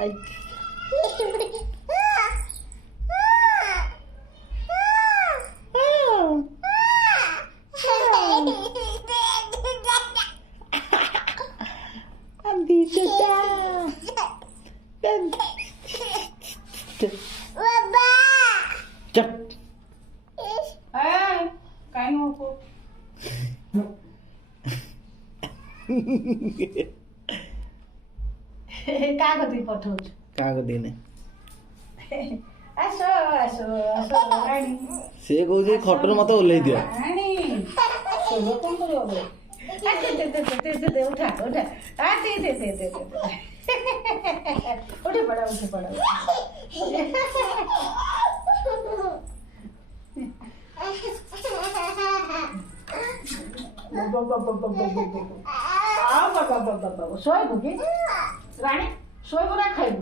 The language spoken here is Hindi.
I Ambi Caca. Dan. Baba. Cep. काय नको कागदी पठवतो କାଗଦି ନେ असो असो असो राणी ସେ କହୁଛି ଖଟରୁ ମତେ ଓହ୍ଲେଇ ଦିଅ राणी सोलो कोण करू बे ते उठा उठा आ ते उठे पडा ଶୋଇବୁ କି ରାଣୀ ଶୋଇବୁ ନା ଖାଇବୁ